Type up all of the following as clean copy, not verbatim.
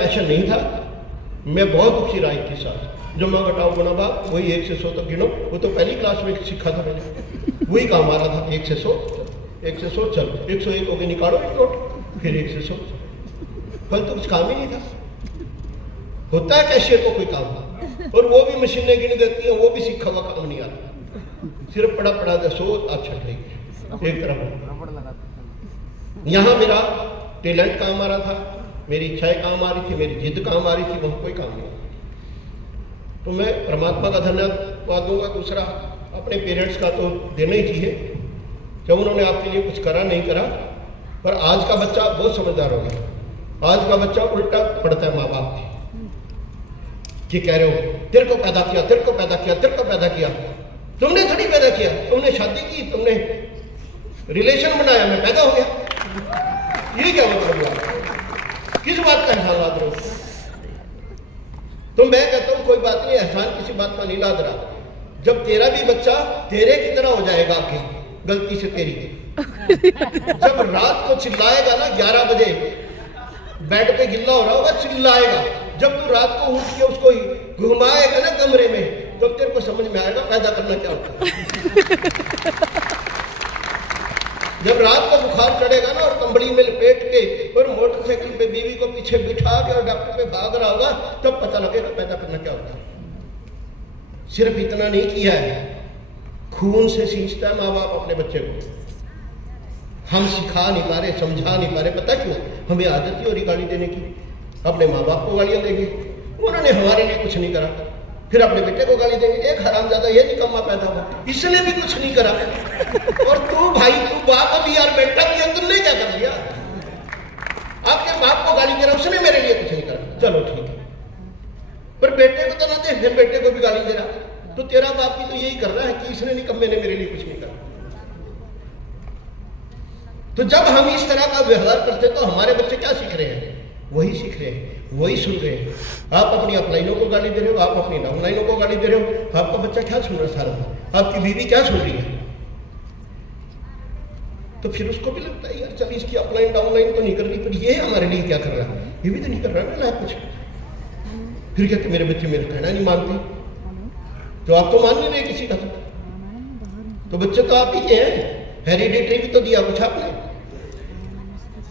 Passion नहीं था। मैं बहुत खुशी रहा 21 साल। जो मैं घटाओ गुना भाग वही 1 से 100 तक गिनो, वो तो पहली क्लास में सीखा था मैंने, वही काम आ रहा था। 1 से 100 1 से 100 चल, 101 हो गए, निकालो एक नोट, फिर 1 से 100। कल तो कुछ काम ही नहीं था। होता है कैशियर को कोई काम, और वो भी मशीनें गिन देती हैं, वो भी सीखा हुआ काम नहीं आता, सिर्फ पड़ा पड़ा दे 100 अच्छा ठीक एक तरफ। यहाँ मेरा टैलेंट काम आ रहा था, मेरी इच्छाएं काम आ रही थी, मेरी जिद काम आ रही थी, वहाँ कोई काम नहीं। तो मैं परमात्मा का धन्यवाद दूंगा। दूसरा अपने पेरेंट्स का तो देना ही चाहिए, जब उन्होंने आपके लिए कुछ करा नहीं करा। पर आज का बच्चा बहुत समझदार हो गया। आज का बच्चा उल्टा पढ़ता है माँ बाप की, कि कह रहे हो तेरे को पैदा किया, तेरे को पैदा किया, तेरे को पैदा किया। तुमने थोड़ी पैदा किया, तुमने शादी की, तुमने रिलेशन बनाया, मैं पैदा हो गया। ये क्या मतलब हुआ? किस बात का एहसान लाद रहे हो? तो मैं कहता हूं कोई बात नहीं, एहसान किसी बात का नहीं लाद रहा। जब तेरा भी बच्चा तेरे की तरह हो जाएगा, आपकी गलती से तेरी, जब रात को चिल्लाएगा ना 11 बजे, बेड पे गिल्ला हो रहा होगा, चिल्लाएगा, जब तू रात को उठ के उसको घुमाएगा ना कमरे में, तो तेरे को समझ में आएगा पैदा करना क्या होता है। जब रात को बुखार चढ़ेगा ना और कंबली में लपेट के और मोटरसाइकिल पे बीवी को पीछे बिठा के और डॉक्टर पे भाग रहा होगा, तब पता लगेगा पैदा करना क्या होता है। सिर्फ इतना नहीं किया है, खून से सींचता है माँ बाप अपने बच्चे को। हम सिखा नहीं पा रहे, समझा नहीं पा रहे। पता क्यों? हमें आदत ही हो रही गाली देने की। अपने माँ बाप को गालियां देंगे, उन्होंने हमारे लिए कुछ नहीं करा, फिर अपने बेटे को गाली देंगे, एक हरामजादा ये निकम्मा पैदा हुआ, इसने भी कुछ नहीं करा। और तू भाई, तू बाप अभी यार बेटा किया, तुमने क्या कर दिया? आपके बाप को गाली दे रहा, उसने मेरे लिए कुछ नहीं करा, चलो ठीक है, पर बेटे को तो ना दे, फिर बेटे को भी गाली दे रहा। तो तेरा बाप भी तो यही कर रहा है कि इसने निकम्मे ने मेरे लिए कुछ नहीं करा। तो जब हम इस तरह का व्यवहार करते तो हमारे बच्चे क्या सीख रहे हैं? वही सीख रहे हैं, वही सुन रहे हैं। आप अपनी अपलाइनों को गाली दे रहे हो, आप अपनी डाउनलाइनों को गाली दे रहे हो, आपका बच्चा क्या सुन रहा है सारा? आपकी बीवी क्या सुन रही है? तो फिर उसको भी लगता है यार चल इसकी अपलाइन डाउनलाइन तो नहीं कर रही, पर ये हमारे लिए क्या कर रहा है? ये भी तो नहीं कर रहा ना कुछ। फिर कहते मेरे बच्चे मेरा कहना नहीं मानते, तो आप तो मान नहीं रहे किसी का। तो बच्चे तो आप ही के हैं, हेरिडिटरी भी तो दिया कुछ आपने,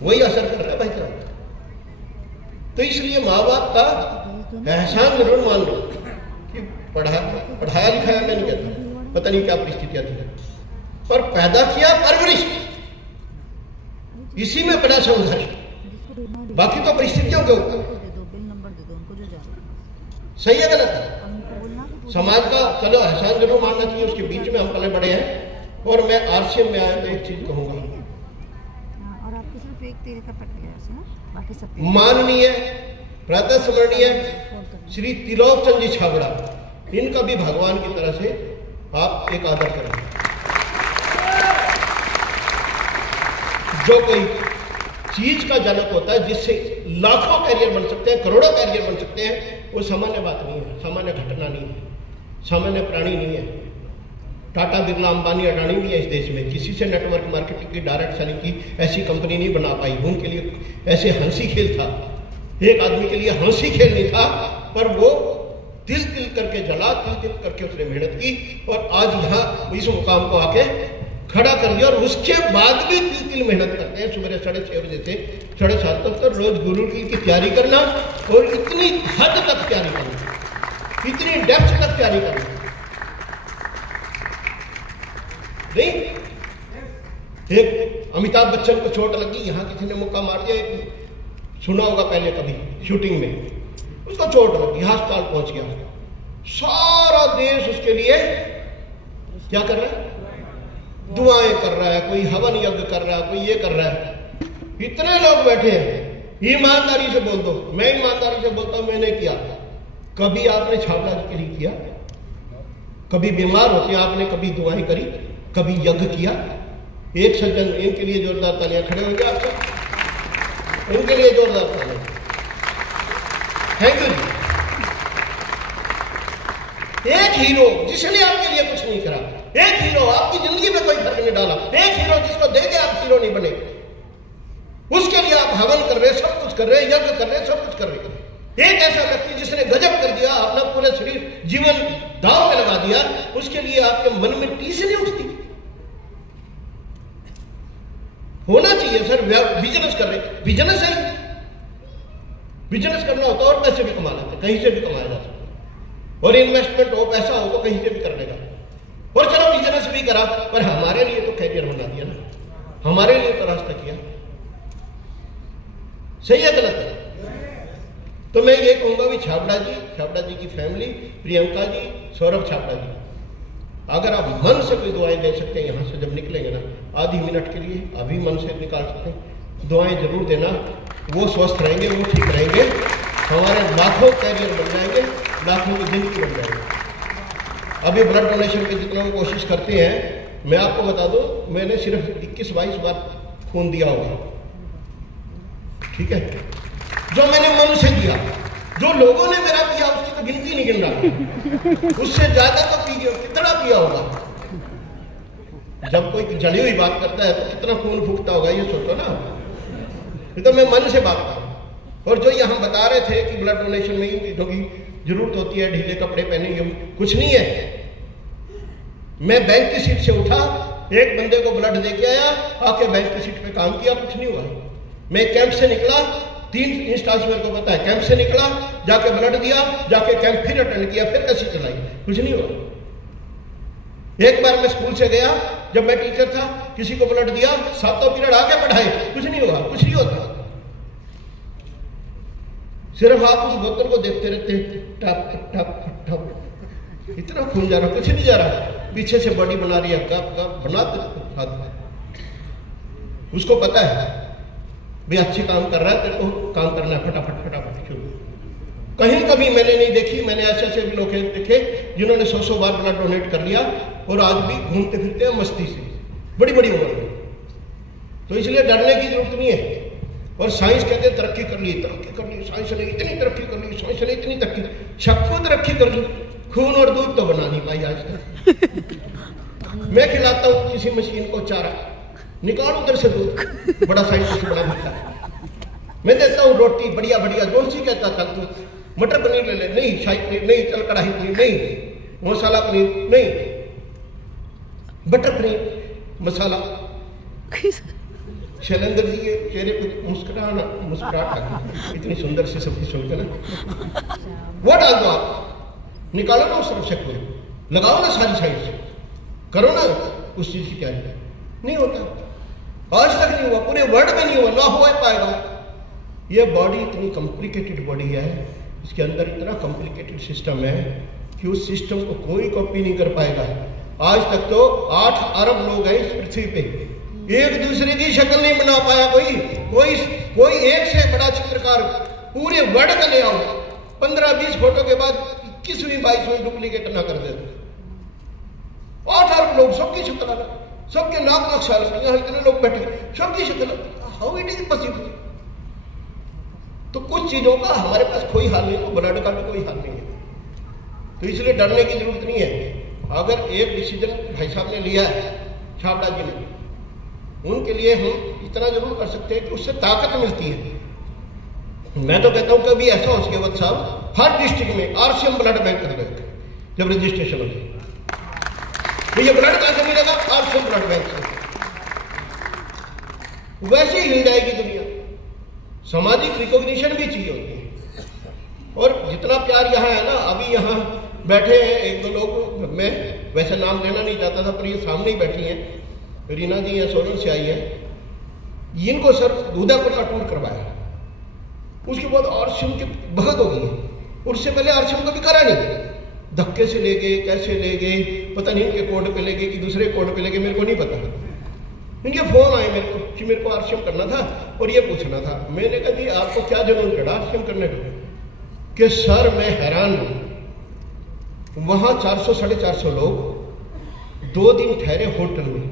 वही असर कर रहा है भाई साहब। तो इसलिए माँ बाप का एहसान जरूर मान लो कि पढ़ाया लिखाया मैं नहीं कहता, पता नहीं क्या परिस्थितियां थी, पर पैदा किया, परवरिश, इसी में बड़ा संघर्ष। बाकी तो परिस्थितियों के ऊपर। सही है गलत है? समाज का चलो एहसान जरूर मानना चाहिए, उसके बीच में हम पले बड़े हैं। और मैं आरसीएम में आया तो एक चीज कहूंगा, और आपको सिर्फ एक तेरे का पट गया है ना, बाकी सब माननीय प्रातः स्मरणीय श्री त्रिलोक चंद जी छाबड़ा, इनका भी भगवान की तरह से आप एक आदर करें। जो कोई चीज का जनक होता है जिससे लाखों कैरियर बन सकते हैं, करोड़ों कैरियर बन सकते हैं, वो सामान्य बात नहीं है, सामान्य घटना नहीं है, सामान्य प्राणी नहीं है। टाटा, बिरला, अंबानी, अडानी भी है इस देश में, किसी से नेटवर्क मार्केटिंग की, डायरेक्ट सेलिंग की ऐसी कंपनी नहीं बना पाई। उनके लिए ऐसे हंसी खेल था, एक आदमी के लिए हंसी खेल नहीं था, पर वो तिल तिल करके जला, तिल तिल करके उसने मेहनत की और आज यहाँ इस मुकाम को आके खड़ा कर दिया। और उसके बाद भी तिल तिल मेहनत करते हैं, सुबह 6:30 बजे से 7:30 तक रोज गुरु की तैयारी करना, और इतनी हद तक तैयारी करना, इतनी डेप्थ तक तैयारी करना। नहीं, एक अमिताभ बच्चन को चोट लगी, यहाँ किसी ने मुक्का मार दिया, सुना होगा पहले कभी शूटिंग में, उसको चोट लगी, अस्पताल पहुंच गया। सारा देश उसके लिए क्या कर रहा है? दुआएं कर रहा है, कोई हवन यज्ञ कर रहा है, कोई ये कर रहा है। इतने लोग बैठे हैं। ईमानदारी से बोल दो, मैं ईमानदारी से बोलता हूं, मैंने किया। कभी आपने छाबड़ा के लिए किया? कभी बीमार होते आपने कभी दुआएं करी, कभी यज्ञ किया? एक सज्जन, इनके लिए जोरदार तालियां, खड़े होंगे आप सब, इनके लिए जोरदार तालियां। थैंक यू जी। एक हीरो जिसने आपके लिए कुछ नहीं करा, एक हीरो आपकी जिंदगी में कोई फर्क नहीं डाला, एक हीरो जिसको देके आप हीरो नहीं बने, उसके लिए आप हवन कर रहे, सब कुछ कर रहे, यज्ञ कर रहे, सब कुछ कर रहे। एक ऐसा व्यक्ति जिसने गजब कर दिया, अपना पूरा शरीर जीवन दांव में लगा दिया, उसके लिए आपके मन में टीस नहीं उठती। होना चाहिए सर, बिजनेस कर रहे, बिजनेस है, बिजनेस करना होता और पैसे भी कमा लेते, कहीं से भी कमाया जा सकता, और इन्वेस्टमेंट हो, पैसा हो तो कहीं से भी कर लेगा। और चलो बिजनेस भी करा, पर हमारे लिए तो कैरियर बना दिया ना, हमारे लिए तो रास्ता किया। सही है गलत है? तो मैं ये कहूंगा भी छाबड़ा जी की फैमिली, प्रियंका जी, सौरभ छाबड़ा जी, अगर आप मन से कोई दुआएं दे सकते हैं, यहां से जब निकलेंगे ना, आधी मिनट के लिए अभी मन से निकाल सकते हैं, दुआएं जरूर देना। वो स्वस्थ रहेंगे, वो ठीक रहेंगे, हमारे लाखों कैरियर बन जाएंगे, लाखों की जिंदगी बन जाएगी। अभी ब्लड डोनेशन की जितना वो कोशिश करते हैं, मैं आपको बता दूं, मैंने सिर्फ 21-22 बार खून दिया होगा, ठीक है, जो मैंने मन से दिया। जो लोगों ने मेरा पिया उसकी तो गिनती नहीं गिन रहा, उससे ज्यादा तो पी गया, कितना पिया होगा। जब कोई जड़ी हुई बात करता है तो कितना खून फूकता होगा, ये सोचो ना। ये तो मैं मन से बात कर रहा हूं। और जो ये हम बता रहे थे कि ब्लड डोनेशन में इन चीजों की जरूरत होती है, ढीले कपड़े पहने, कुछ नहीं है। मैं बैंक की सीट से उठा, एक बंदे को ब्लड देके आया, आके बैंक की सीट पे काम किया, कुछ नहीं हुआ। मैं कैंप से निकला, 3 इंस्टांस मेरे को पता है, कैंप से निकला, जाके ब्लड दिया, जाके कैंप फिर अटेंड किया, फिर कैसे चलाई, कुछ नहीं हुआ। एक बार मैं स्कूल से गया, जब मैं टीचर था, किसी को ब्लड दिया, 7 पीरियड आके पढ़ाए, कुछ नहीं हुआ, कुछ नहीं होता। सिर्फ आप उस बोतल को देखते रहते, टप टप टप, इतना खून जा रहा, कुछ नहीं जा रहा, पीछे से बॉडी बना रही है, गप गप बनाते। उसको पता है भी अच्छी काम कर रहा है, तेरे को काम करना है, फटाफट फटाफट शुरू। कहीं कभी मैंने नहीं देखी, मैंने ऐसे ऐसे भी लोग देखे जिन्होंने 100 बार ब्लड डोनेट कर लिया और आज भी घूमते फिरते हैं मस्ती से, बड़ी बड़ी उम्र में। तो इसलिए डरने की जरूरत नहीं है। और साइंस कहते हैं तरक्की कर ली, साइंस ने इतनी तरक्की कर ली, साइंस ने इतनी तरक्की, सबको तरक्की कर ली, खून और दूध तो बना नहीं पाई आज तक। मैं खिलाता हूँ किसी मशीन को चारा, निकाल उधर से दूध, बड़ा साइंटिस्ट बना देता है। मैं देता हूँ रोटी बढ़िया बढ़िया, कौन सी कहता चल तू मटर पनीर ले ले, नहीं शाही पनीर नहीं, चल कढ़ाई पनीर नहीं, मसाला पनीर नहीं, बटर पनीर मसाला। शैलेंद्र जी के चेहरे पे मुस्कुराहट आ गई, इतनी सुंदर सी सब्जी सुनकर ना। वो डाल दो आप, निकालो ना उस तरफ से खुद, लगाओ ना सारी साइड से, करो ना उस चीज की तैयारी। नहीं होता, आज तक नहीं हुआ, पूरे वर्ल्ड में नहीं हुआ, ना हुआ पाएगा। ये बॉडी इतनी कॉम्प्लिकेटेड बॉडी है, इसके अंदर इतना कॉम्प्लिकेटेड सिस्टम है कि उस सिस्टम को कोई कॉपी नहीं कर पाएगा। आज तक तो 8 अरब लोग हैं इस पृथ्वी पे, एक दूसरे की शक्ल नहीं बना पाया कोई एक से बड़ा चित्रकार पूरे वर्ल्ड का ले आओ, 15-20 फोटो के बाद 21वीं 22वीं डुप्लीकेट ना कर देते। 8 अरब लोग, सबकी शक्ल अलग, सबके नाक नक्शा अलग, यहाँ इतने लोग बैठे, सबकी शक्ल, हाउ इट इज पॉसिबल। तो कुछ चीजों का हमारे पास कोई हाल नहीं, तो ब्लड का भी कोई हाल नहीं है। तो इसलिए डरने की जरूरत नहीं है। अगर एक डिसीजन भाई साहब ने लिया है, छाबड़ा जी ने, उनके लिए हम इतना जरूर कर सकते हैं कि उससे ताकत मिलती है। मैं तो कहता हूं कभी ऐसा हो सके वक्त साहब, हर डिस्ट्रिक्ट में आरसीएम ब्लड बैंक कर देंगे जब रजिस्ट्रेशन हो जाए, तो ये ब्लड कैसे मिलेगा? आरसीएम ब्लड बैंक से। वैसे ही हिल जाएगी दुनिया। सामाजिक रिकॉग्निशन भी चाहिए होती है। और जितना प्यार यहाँ है ना, अभी यहाँ बैठे हैं 1-2 लोग, मैं वैसे नाम लेना नहीं चाहता था, पर ये सामने ही बैठी हैं, रीना जी हैं, सोलन से आई है, इनको सर उदयपुर का टूर करवाया, उसके बाद आरसीएम की भगत हो गई है। उससे पहले आरसीएम कभी करा नहीं, धक्के से ले गए, कैसे ले गए, पता नहीं इनके कोड पे ले गए कि दूसरे कोड पे ले गए, मेरे को नहीं पता। इनके फोन आए मेरे को कि मेरे को आरसीएम करना था और ये पूछना था। मैंने कहा जी आपको क्या जुनून चढ़ा आरसीएम करने का? कि सर मैं हैरान हूं, वहां 400-450 लोग 2 दिन ठहरे होटल में,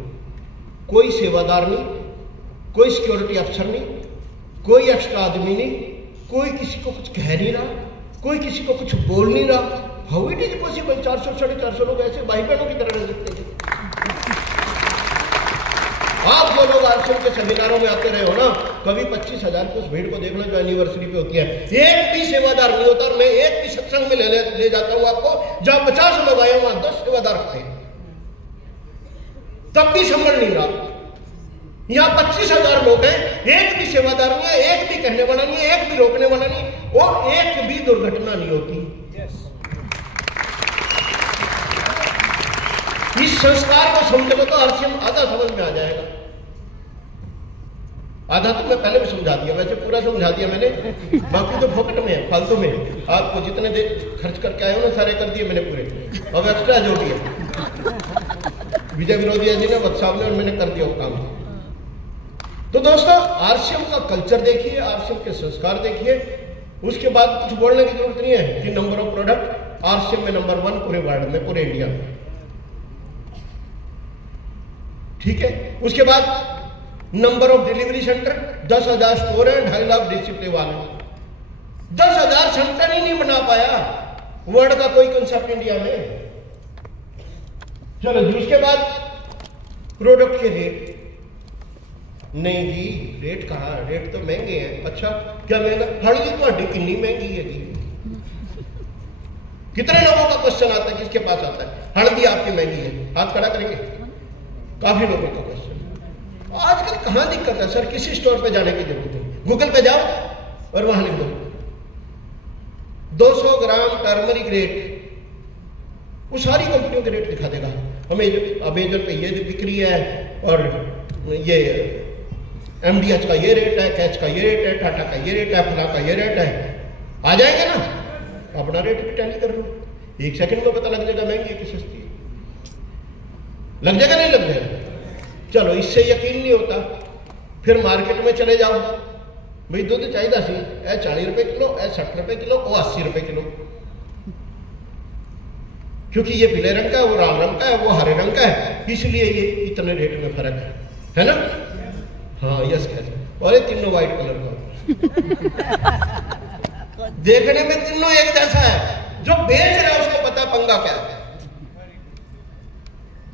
कोई सेवादार नहीं, कोई सिक्योरिटी अफसर नहीं, कोई एक्स्ट्रा आदमी नहीं, कोई किसी को कुछ कह नहीं रहा, कोई किसी को कुछ बोल नहीं रहा। How it is possible? 400-450 लोग ऐसे भाई बहनों की तरह रह सकते हैं। आप जो लोग आरसीएम के सेमिनारों में आते रहे हो ना, कभी 25,000 की उस भीड़ को देखना जो एनिवर्सरी पे होती है, एक भी सेवादार नहीं होता। और मैं एक भी सत्संग में ले जाता हूं आपको, जहां 50 लोग आए वहां 10 सेवादार थे, तब भी संभल नहीं रहा। यहां 25,000 लोग हैं, एक भी सेवादार नहीं है, एक भी कहने वाला नहीं है, एक भी रोकने वाला नहीं, और एक भी दुर्घटना नहीं होती। इस संस्कार को समझ लो तो आरसीएम आधा समझ में आ जाएगा। आधा तो मैं पहले भी समझा दिया, वैसे पूरा समझा दिया मैंने, बाकी तो फोकट में है, फालतू में। आपको जितने देर खर्च करके आए हो ना, सारे कर दिए मैंने पूरे, अब एक्स्ट्रा जो भी है विजय विरोधिया जी ने, वक्त साहब ने, और मैंने कर दिया वो काम। तो दोस्तों, आरसीएम का कल्चर देखिए, आरसीएम के संस्कार देखिए। उसके बाद कुछ बोलने की जरूरत नहीं है कि नंबर ऑफ प्रोडक्ट आरसीएम में नंबर 1 पूरे वर्ल्ड में, पूरे इंडिया में, ठीक है। उसके बाद number of delivery centre 10,000 store है, 2.5 लाख डिस्ट्रिक्ट वाले, 10,000 सेंटर ही नहीं बना पाया वर्ल्ड का कोई कंसेप्ट इंडिया में। चलो जी, उसके बाद प्रोडक्ट के रेट, नहीं जी रेट कहाँ, रेट तो महंगे हैं। अच्छा क्या महंगा? हल्दी तो कितनी महंगी है जी? कितने लोगों का क्वेश्चन आता है, किसके पास आता है हल्दी आपकी महंगी है? हाथ खड़ा करेंगे? काफी लोगों का क्वेश्चन। आजकल कहां दिक्कत है सर, किसी स्टोर पे जाने की जरूरत नहीं, गूगल पे जाओ और वहां लिख दो 200 ग्राम टर्मरिक रेट, वो सारी कंपनियों के रेट दिखा देगा। अमेजन पे ये बिक्री है, और ये एमडीएच का ये रेट है, कैच का ये रेट है, टाटा का ये रेट है, फला का ये रेट है। आ जाएंगे ना, अपना रेट भी टैली कर लो, 1 सेकंड में पता लग जाएगा महंगी है कि सस्ती है। लग जाएगा नहीं लग जाएगा? चलो, इससे यकीन नहीं होता, फिर मार्केट में चले जाओ, भाई दूध चाहिए सी, 40 रुपए किलो, 60 रुपए किलो, वो 80 रुपए किलो, क्योंकि ये पीले रंग का है, वो लाल रंग का है, वो हरे रंग का है, इसलिए ये इतने रेट में फर्क है ना? हाँ यस कह, और ये तीनों व्हाइट कलर का देखने में तीनों एक जैसा है, जो बेच रहा है उसको पता पंगा क्या है।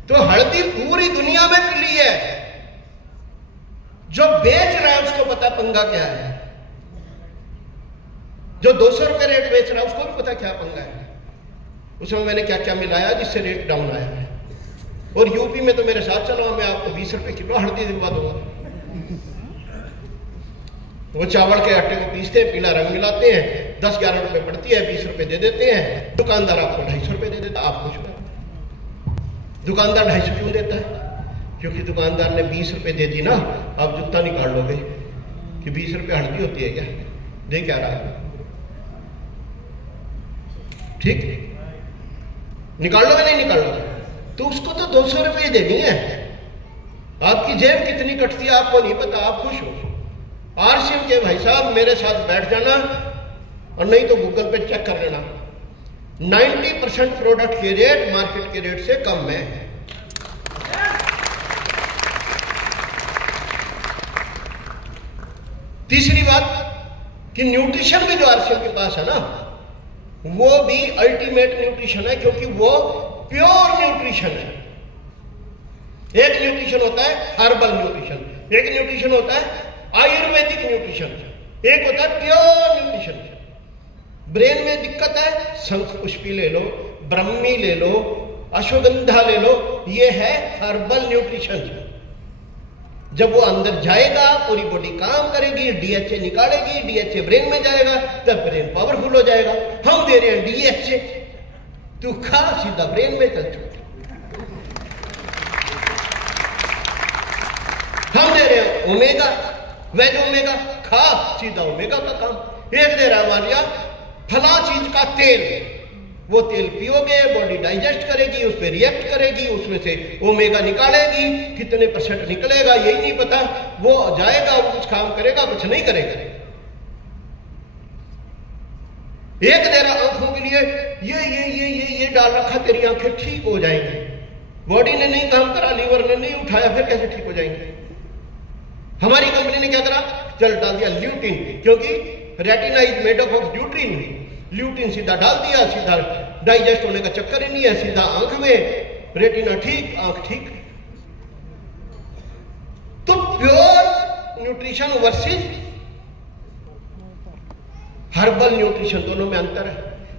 तो हल्दी पूरी दुनिया में पीली है, जो बेच रहा है उसको पता पंगा क्या है। जो 200 रुपए रेट बेच रहा है उसको भी पता क्या पंगा है, उसमें मैंने क्या क्या मिलाया जिससे रेट डाउन आया है। और यूपी में तो मेरे साथ चलो, मैं आपको 20 रुपए किलो हल्दी दिलवा दूंगा। वो चावल के आटे को पीसते हैं, पीला रंग मिलाते हैं, 10-11 रुपए पड़ती है, 20 रुपए दे देते हैं। दुकानदार आपको 250 रुपए दे देता है, आप खुश हो। दुकानदार 250 क्यों देता है? क्योंकि दुकानदार ने 20 रुपए दे दी ना, आप जूता निकाल लोगे कि 20 रुपए हल्दी होती है क्या, दे क्या रहा है, ठीक निकाल लोगे नहीं निकाल लोगे? तो उसको तो 200 रुपए देनी है। आपकी जेब कितनी कटती है आपको नहीं पता, आप खुश हो। आरसीएम के भाई साहब मेरे साथ बैठ जाना, और नहीं तो गूगल पे चेक कर लेना, 90% प्रोडक्ट के रेट मार्केट के रेट से कम है। तीसरी बात कि न्यूट्रिशन भी जो आरसीएम के पास है ना, वो भी अल्टीमेट न्यूट्रिशन है, क्योंकि वो प्योर न्यूट्रिशन है। एक न्यूट्रिशन होता है हर्बल न्यूट्रिशन, एक न्यूट्रिशन होता है आयुर्वेदिक न्यूट्रिशन, एक होता है प्योर न्यूट्रिशन। ब्रेन में दिक्कत है, शंख पुष्पी ले लो, ब्रह्मी ले लो, अश्वगंधा ले लो, ये है हर्बल न्यूट्रिशन। जब वो अंदर जाएगा पूरी बॉडी काम करेगी, डीएचए निकालेगी, डीएचए ब्रेन में जाएगा, तब ब्रेन पावरफुल हो जाएगा। हम दे रहे हैं डीएचए, तू खा सीधा ब्रेन में चल चुका। हम दे रहे हैं ओमेगा, वेज ओमेगा, खा सीधा ओमेगा का काम। एक दे रहा है हमारे यहाँ फला चीज का तेल, वो तेल पियोगे, बॉडी डाइजेस्ट करेगी, उस पर रिएक्ट करेगी, उसमें से ओमेगा निकालेगी, कितने % निकलेगा यही नहीं पता, वो जाएगा, वो कुछ काम करेगा, कुछ नहीं करेगा। एक दे रहा आंखों के लिए ये डाल रखा, तेरी आंखें ठीक हो जाएंगी। बॉडी ने नहीं काम करा, लीवर ने नहीं उठाया, फिर कैसे ठीक हो जाएंगे? हमारी कंपनी ने क्या करा, चल डाल दिया ल्यूटिन, क्योंकि retina is made up of lutein. Lutein सीधा डाल दिया, सीधा डाइजेस्ट होने का चक्कर ही नहीं है, सीधा आंख में, रेटिना ठीक, आंख ठीक। Pure nutrition versus herbal nutrition, दोनों में अंतर है।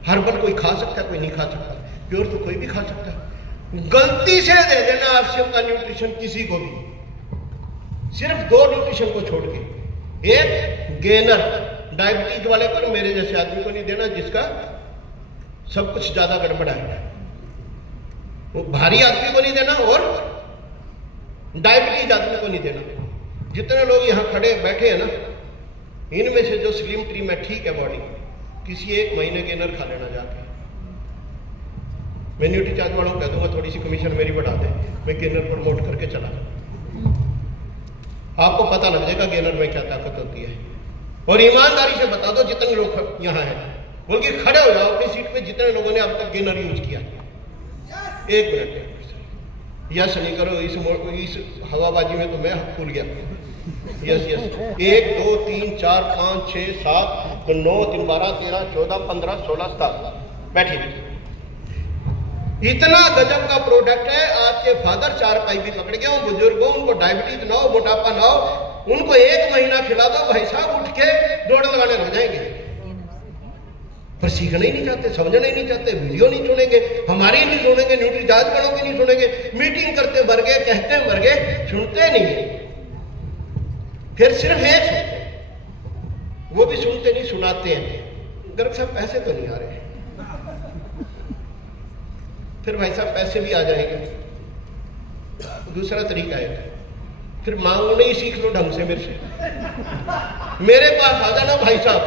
हर्बल कोई खा सकता है, कोई नहीं खा सकता, प्योर तो कोई भी खा सकता है। गलती से दे देना आरसीएम का न्यूट्रिशन किसी को भी, सिर्फ 2 न्यूट्रिशन को छोड़ के, एक गेनर डायबिटीज वाले को, मेरे जैसे आदमी को नहीं देना जिसका सब कुछ ज्यादा गड़बड़ा है, वो भारी आदमी को नहीं देना, और डायबिटीज आदमी को नहीं देना। जितने लोग यहां खड़े बैठे हैं ना, इनमें से जो स्लिम ट्रिम है, ठीक है बॉडी, किसी 1 महीने गेनर खा लेना जाके। मैं न्यूट्री चार्ज वालों को कह दूंगा थोड़ी सी कमीशन मेरी बढ़ा दे, मैं गेनर प्रमोट करके चला, आपको पता लग जाएगा गेनर में क्या ताकत होती है। और ईमानदारी से बता दो जितने लोग यहाँ हैं, बल्कि खड़े हो जाओ अपनी सीट पे जितने लोगों ने अब तक गेनर यूज किया। 1 मिनट यस नहीं करो, इस हवाबाजी में तो मैं भूल गया। यस 1 2 3 4 5 6 7 9 3 12 13 14 15 16 17 बैठिए। इतना गजब का प्रोडक्ट है। आपके फादर 4 पाई भी पकड़ गए हो, बुजुर्ग हो, उनको डायबिटीज ना हो, मोटापा ना हो, उनको 1 महीना खिला दो, भाई साहब उठ के दौड़ लगाने लग जाएंगे। पर सीखना ही नहीं चाहते, समझना ही नहीं चाहते, वीडियो नहीं सुनेंगे, हमारी नहीं सुनेंगे, न्यूट्री चार्ज वालों की नहीं सुनेंगे, मीटिंग करते मर गए, कहते मर गए, सुनते नहीं। फिर सिर्फ एक सुनते, वो भी सुनते नहीं, सुनाते हैं। गर्ग साहब पैसे तो नहीं आ रहे, फिर भाई साहब पैसे भी आ जाएंगे। दूसरा तरीका है, फिर मांगने ही सीख लो ढंग से मेरे से। मेरे पास आ जाना भाई साहब,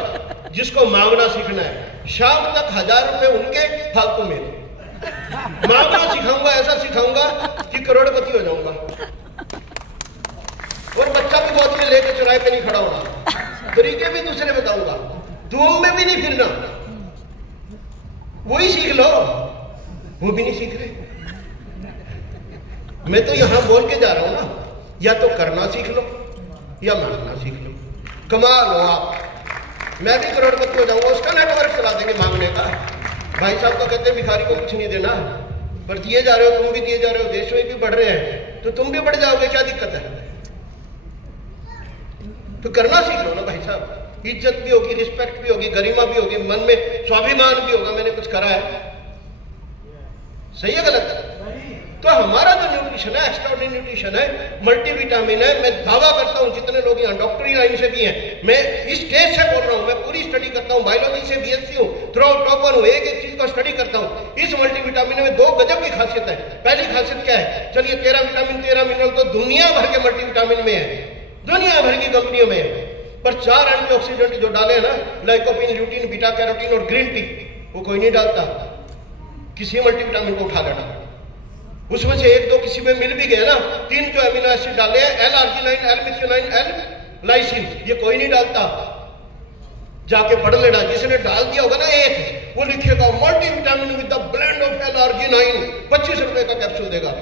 जिसको मांगना सीखना है, शाम तक 1000 रुपए उनके, फालतू मेरे। मांगना सिखाऊंगा, ऐसा सिखाऊंगा कि करोड़पति हो जाऊंगा। और बच्चा भी गोद में लेकर चौराहे पे नहीं खड़ा होगा, तरीके भी दूसरे बताऊंगा, धूम में भी नहीं फिरना, वही सीख लो। वो भी नहीं सीख रहे। मैं तो यहां बोल के जा रहा हूं ना, या तो करना सीख लो या मांगना सीख लो, कमा लो आप। मैं भी करोड़पति हो जाऊंगा, उसका नेटवर्क चला देंगे मांगने का। भाई साहब तो कहते हैं भिखारी को कुछ नहीं देना, पर दिए जा रहे हो, तुम भी दिए जा रहे हो, देश में भी बढ़ रहे हैं, तो तुम भी बढ़ जाओगे, क्या दिक्कत है? तो करना सीख लो ना भाई साहब। इज्जत भी होगी, रिस्पेक्ट भी होगी, गरिमा भी होगी, मन में स्वाभिमान भी होगा, मैंने कुछ करा है। सही है गलत है? तो हमारा जो न्यूट्रिशन है, एक्स्ट्राऑर्डिनरी न्यूट्रिशन है, मल्टीविटामिन है। मैं दावा करता हूं जितने लोग यहाँ डॉक्टरी लाइन से भी हैं, मैं इस स्टेज से बोल रहा हूं, मैं पूरी स्टडी करता हूं, बायोलॉजी से बीएससी हूं, थ्रू आउट टॉपर हूं, एक एक चीज को स्टडी करता हूं। इस मल्टीविटामिन में 2 गजब की खासियत है। पहली खासियत क्या है? चलिए 13 विटामिन 13 मिनरल तो दुनिया भर के मल्टीविटामिन में है, दुनिया भर की कंपनियों में है। पर 4 एंटीऑक्सीडेंट जो डाले ना, लाइकोपिन, ल्यूटिन, बीटा कैरोटीन और ग्रीन टी, वो कोई नहीं डालता। किसी मल्टीविटामिन को उठा लेना, उसमें से 1-2 किसी में मिल भी गया ना, 3 जो एमिनो एसिड डाले हैं, L-आर्जिनाइन, L-मिथ्योनाइन, L-लाइसिन, ये कोई नहीं डालता। जाके पढ़ लेना, जिसने डाल दिया होगा ना एक, वो लिखेगा multivitamin with the blend of L arginine, 25 रुपए का कैप्सूल देगा।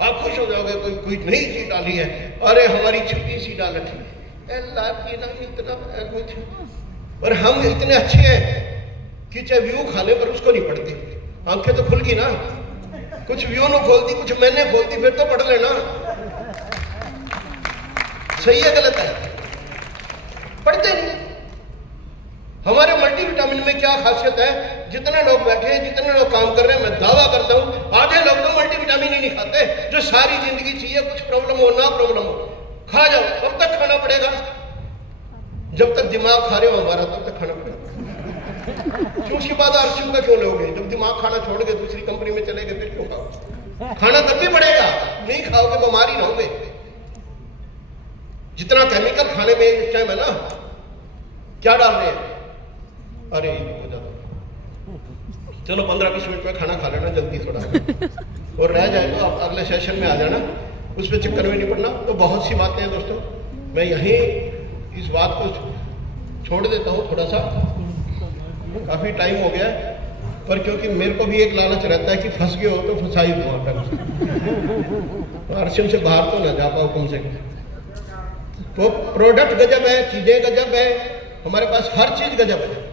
आप खुश हो जाओगे, कोई नई चीज डाली है। अरे हमारी छोटी सी डाल रखी है L-आर्जिनाइन, इतना। और हम इतने अच्छे हैं कि चाहे व्यू खाने पर उसको नहीं पढ़ते। आंखें तो खुल गई ना, कुछ व्यू ने खोलती, कुछ मैंने खोलती, फिर तो पढ़ लेना। सही है गलत है? पढ़ते नहीं। हमारे मल्टीविटामिन में क्या खासियत है? जितने लोग बैठे हैं, जितने लोग काम कर रहे हैं, मैं दावा करता हूं आधे लोग तो मल्टीविटामिन ही नहीं खाते, जो सारी जिंदगी चाहिए, कुछ प्रॉब्लम हो ना प्रॉब्लम हो, खा जाओ। कब तक खाना पड़ेगा? जब तक दिमाग खा रहे हो हमारा, तब तक खाना पड़ेगा। क्यों उसके बाद आरसीएम का क्यों लोगे? जब दिमाग खाना छोड़ के दूसरी कंपनी में चले गए, फिर क्यों खाओ? खाना तब भी पड़ेगा, नहीं खाओगे बीमारी ना होगे। जितना केमिकल खाने में इस टाइम है ना, क्या डाल रहे हैं? अरे हो जाता, चलो 15-20 मिनट में खाना खा लेना जल्दी थोड़ा, और रह जाए तो आप अगले सेशन में आ जाना, उस पर चक्कर में नहीं पड़ना। तो बहुत सी बातें हैं दोस्तों, मैं यहीं इस बात को छोड़ देता हूँ। थोड़ा सा काफी टाइम हो गया, पर क्योंकि मेरे को भी एक लालच रहता है कि फंस गए हो तो फंसाई दो आरसीएम से बाहर तो ना जा पाओ कम से कम। तो प्रोडक्ट गजब है, चीजें गजब है, हमारे पास हर चीज गजब है।